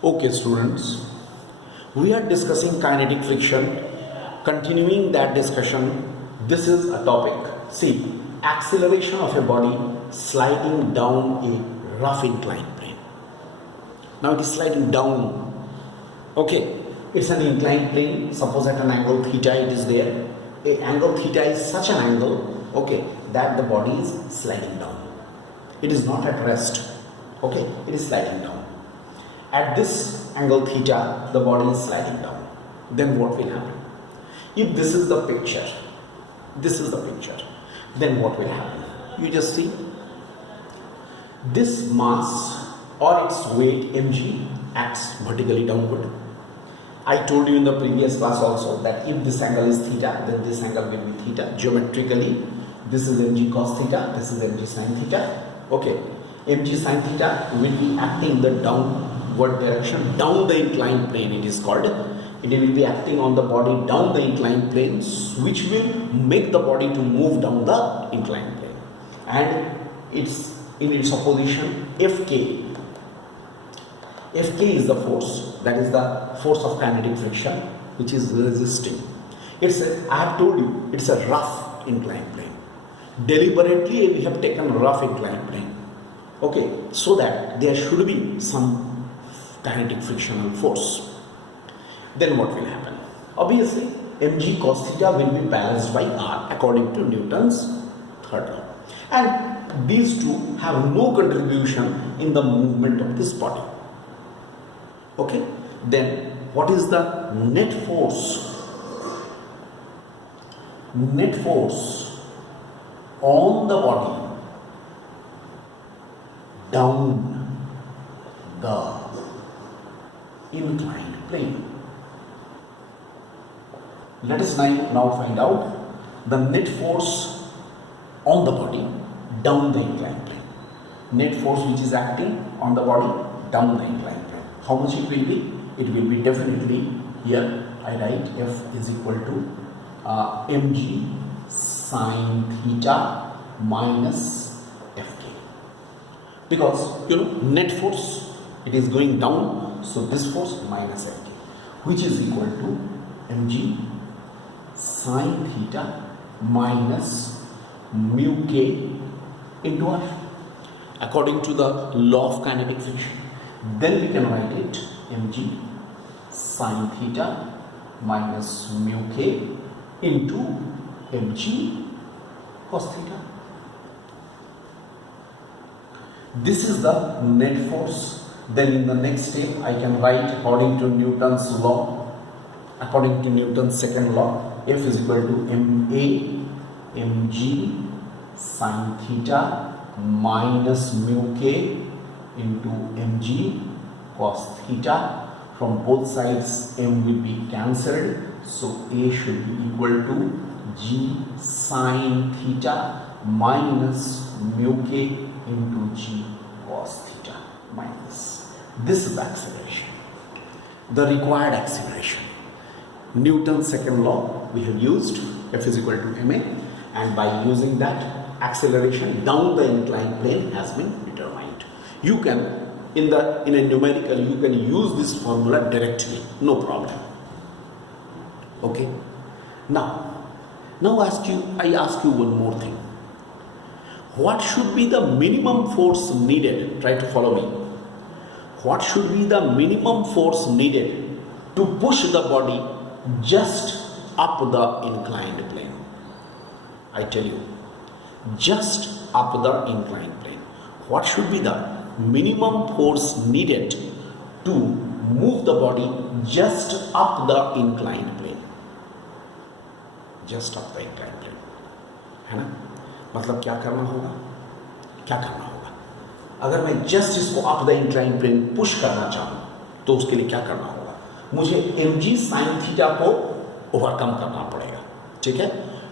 Okay, students, we are discussing kinetic friction. Continuing that discussion, this is a topic. See, acceleration of a body sliding down a rough inclined plane. Now it is sliding down. Okay, it's an inclined plane. Suppose at an angle theta it is there. A angle theta is such an angle, okay, that the body is sliding down. It is not at rest. Okay, it is sliding down. At this angle theta, the body is sliding down. Then what will happen? If this is the picture, then what will happen? You just see this mass or its weight mg acts vertically downward. I told you in the previous class also that if this angle is theta, then this angle will be theta. Geometrically, this is mg cos theta, this is mg sin theta. Okay, mg sin theta will be acting in the downward direction, down the inclined plane it is called. It will be acting on the body down the inclined plane, which will make the body to move down the inclined plane. And it's in its opposition Fk. Fk is the force, that is the force of kinetic friction, which is resisting. I have told you, it's a rough inclined plane. Deliberately we have taken a rough inclined plane. Okay, so that there should be some kinetic frictional force. Then what will happen? Obviously, mg cos theta will be balanced by r according to Newton's third law. And these two have no contribution in the movement of this body. Okay, then what is the net force? Net force on the body down the inclined plane. Let us now find out the net force on the body down the inclined plane. Net force which is acting on the body down the inclined plane. How much it will be? It will be definitely, here I write F is equal to mg sin theta minus Fk. Because net force, it is going down, so this force minus Fk, which is equal to mg sin theta minus mu k into r according to the law of kinetic friction. Then we can write it mg sin theta minus mu k into mg cos theta. This is the net force. Then in the next step I can write according to Newton's law, according to Newton's second law, F is equal to ma mg sin theta minus mu k into mg cos theta. From both sides m will be cancelled, so a should be equal to g sin theta minus mu k into g cos theta minus. This is acceleration, the required acceleration. Newton's second law we have used, F is equal to ma, and by using that, acceleration down the inclined plane has been determined. You can in a numerical, you can use this formula directly, no problem. Okay, now I ask you one more thing. What should be the minimum force needed? Try to follow me. What should be the minimum force needed to push the body just up the inclined plane? I tell you, just up the inclined plane. What should be the minimum force needed to move the body just up the inclined plane? Just up the inclined plane, है ना? मतलब क्या करना होगा? अगर मैं just इसको up the incline plane push करना चाहूँ तो उसके लिए क्या करना होगा? मुझे mg sin थीटा को ओवरकम करना पड़ेगा. ठीक है,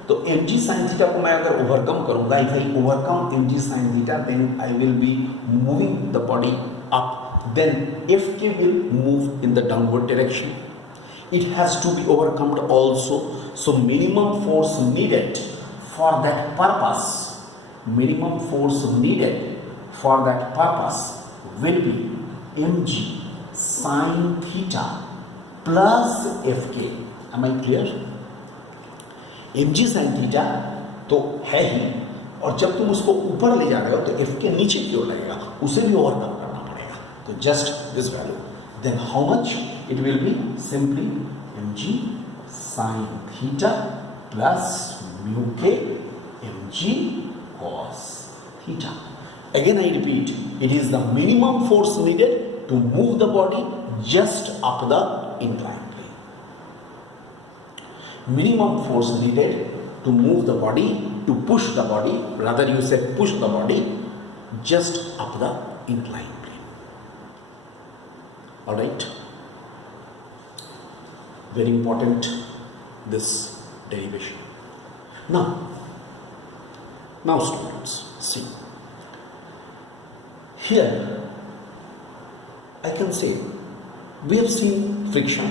तो mg sin थीटा को मैं अगर ओवरकम करूंगा, if I overcome mg sin theta, then I will be moving the body up. Then Fk will move in the downward direction. It has to be overcome also. So minimum force needed for that purpose, will be mg sin theta plus Fk. Am I clear? mg sin theta तो है ही, और जब तुम उसको ऊपर ले जा रहे हो तो एफ के नीचे की ओर लगेगा, उसे भी ओवरकम करना पड़ेगा. तो just this value, then how much it will be? Simply mg sin theta plus mu k mg cos theta. Again I repeat, it is the minimum force needed to move the body just up the inclined plane. Minimum force needed to move the body, to push the body, rather you say push the body just up the inclined plane. Alright? Very important, this derivation. Now students, see. Here, I can say, we have seen friction,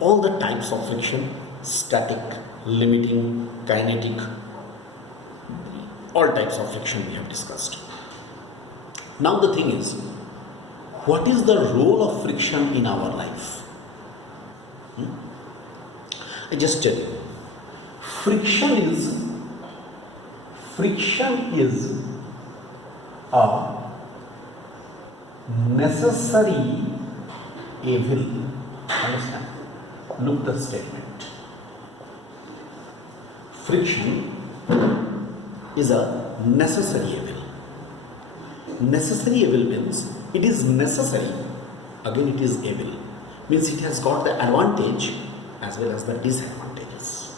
all the types of friction, static, limiting, kinetic, all types of friction we have discussed. Now the thing is, what is the role of friction in our life? I just tell you, friction is a necessary evil. Understand? Look the statement. Friction is a necessary evil. Necessary evil means it is necessary. Again, it is evil. Means it has got the advantage as well as the disadvantages.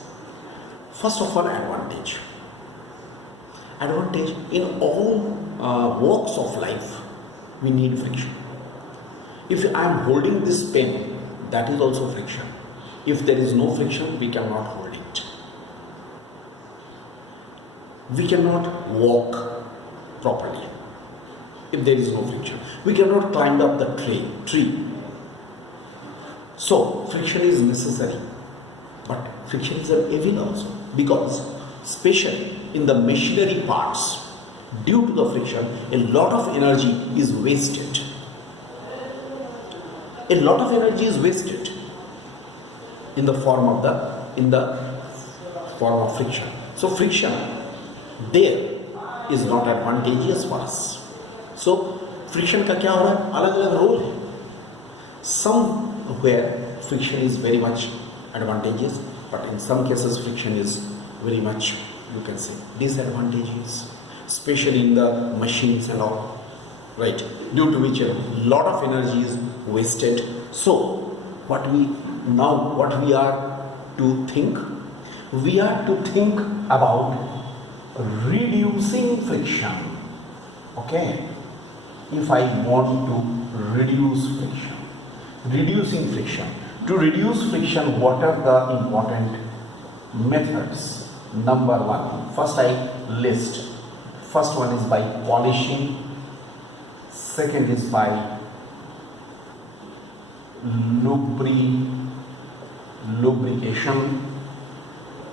First of all, advantage. Advantage in all walks of life, we need friction. If I am holding this pen, that is also friction. If there is no friction, we cannot hold it. We cannot walk properly if there is no friction. We cannot climb up the tree. So, friction is necessary. But friction is an evil also, because especially in the machinery parts, due to the friction, a lot of energy is wasted. A lot of energy is wasted in the form of friction. So friction there is not advantageous for us. So friction का क्या हो रहा है? अलग अलग role है. Somewhere friction is very much advantageous, but in some cases friction is very much, you can say, disadvantageous, especially in the machines and all, right, due to which a lot of energy is wasted. So what we are to think? We are to think about reducing friction. Okay, if I want to reduce friction, reducing friction. To reduce friction, what are the important methods? Number one, first I list. First one is by polishing. Second is by lubrication.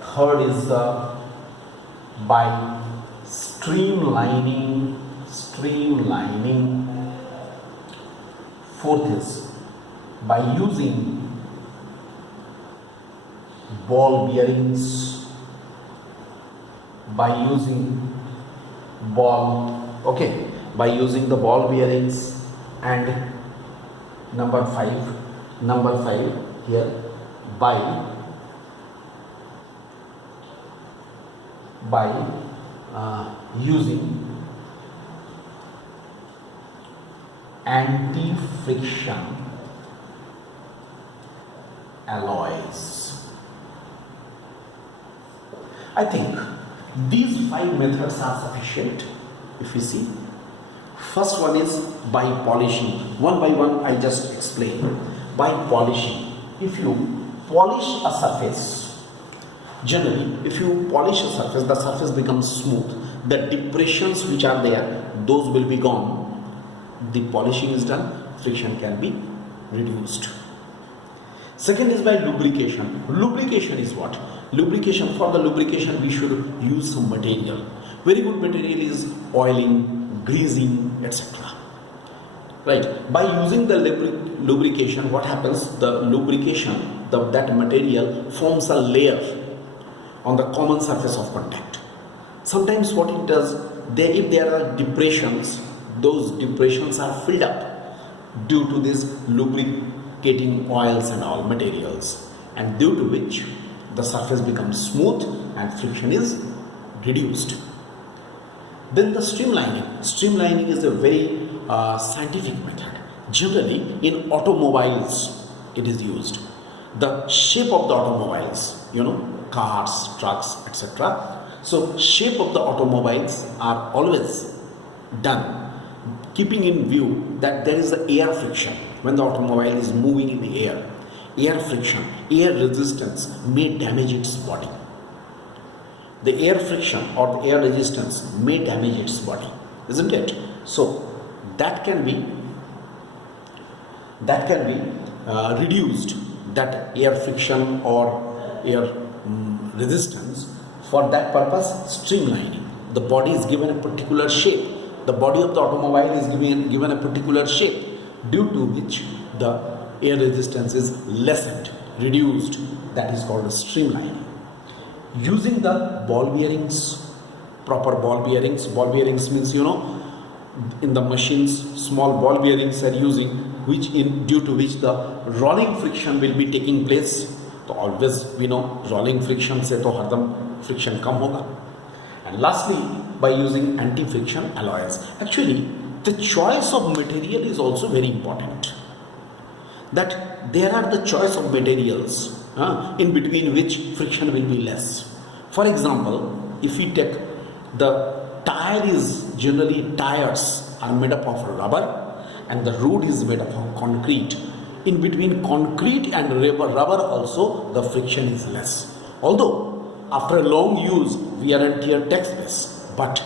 Third is by streamlining. Fourth is by using ball bearings, by using the ball bearings. And number five here, by using anti-friction alloys. I think these 5 methods are sufficient. If you see, first one is by polishing. One by one I just explain. By polishing, if you polish a surface, generally if you polish a surface, the surface becomes smooth. The depressions which are there, those will be gone. The polishing is done, friction can be reduced. Second is by lubrication. Lubrication is what? Lubrication, for the lubrication we should use some material. Very good material is oiling, greasing, etc. right? By using the lubrication, what happens? The lubrication, that material forms a layer on the common surface of contact. Sometimes what it does, if there are depressions, those depressions are filled up due to these lubricating oils and all materials, and due to which the surface becomes smooth and friction is reduced. Then the streamlining. Streamlining is a very scientific method. Generally in automobiles it is used. The shape of the automobiles, cars, trucks, etc. So shape of the automobiles are always done keeping in view that there is the air friction when the automobile is moving in the air. Air friction, air resistance may damage its body. The air friction or the air resistance may damage its body, isn't it? So that can be reduced, that air friction or air resistance. For that purpose, streamlining. The body is given a particular shape. The body of the automobile is given a particular shape, due to which the air resistance is lessened, reduced. That is called streamlining. Using the ball bearings, proper ball bearings. Ball bearings means, in the machines, small ball bearings are using, due to which the rolling friction will be taking place. So always we know rolling friction से तो हरदम friction कम होगा. And lastly, by using anti-friction alloys. Actually, the choice of material is also very important. That there are the choice of materials in between which friction will be less. For example, if we take the tires are made up of rubber and the road is made up of concrete. In between concrete and rubber also the friction is less. Although after a long use wear and tear takes place, but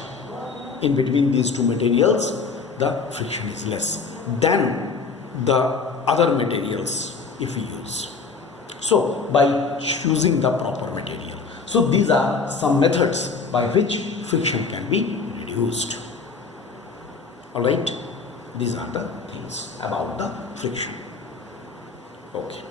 in between these two materials the friction is less than the other materials if we use. So by choosing the proper material. So these are some methods by which friction can be reduced. Alright, these are the things about the friction. Okay.